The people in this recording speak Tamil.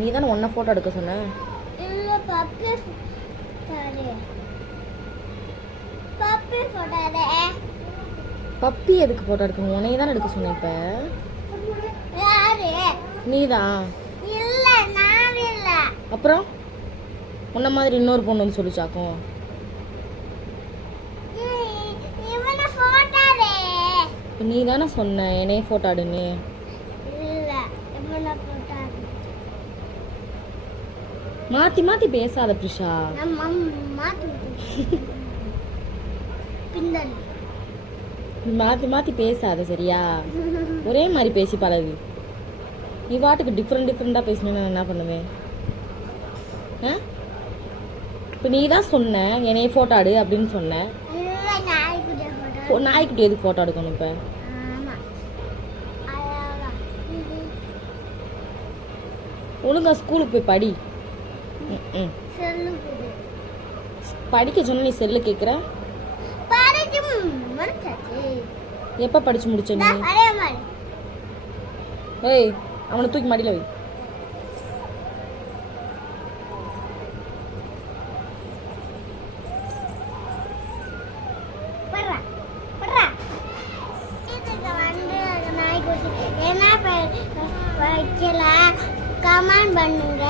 நீ தானே ஒன்றை ஃபோட்டோ எடுக்க சொன்ன. இல்லை பப்பி போட்டாரு. பப்பி எதுக்கு ஃபோட்டோ எடுக்கணும்? உன்னையே தானே எடுக்க சொன்னேன். இப்போ யாரு? நீதான். இல்லை நான் இல்லை. அப்புறம் உன்ன மாதிரி இன்னொரு பொண்ணு வந்து சொல்லிச்சாக்கும். இவனை போட்டாரு. நீ தானே சொன்ன என்னையே ஃபோட்டோ எடுன்னு. இல்லை இவனை போட்டாரு. மாற்றி மாற்றி பேசாத ப்ரிஷா. பின்னல் மாற்றி மாற்றி பேசாத சரியா? ஒரே மாதிரி பேசி பழகு. நீ பாட்டுக்கு டிஃப்ரெண்ட்டாக பேசினா நான் என்ன பண்ணுவேன்? இப்போ நீ தான் சொன்ன என்னைய ஃபோட்டோ எடு அப்படின்னு சொன்ன. நாய்க்குட்டி எதுக்கு ஃபோட்டோ எடுக்கணும்? இப்போ ஒழுங்கா ஸ்கூலுக்கு போய் படி. படிக்க சொன்ன நீ செல்லு கேட்குற. எப்போ படிச்சு முடிச்ச நீ? ஏய் அவனை தூக்கி மடியில் வை. என்ன கமெண்ட் பண்ணுங்க.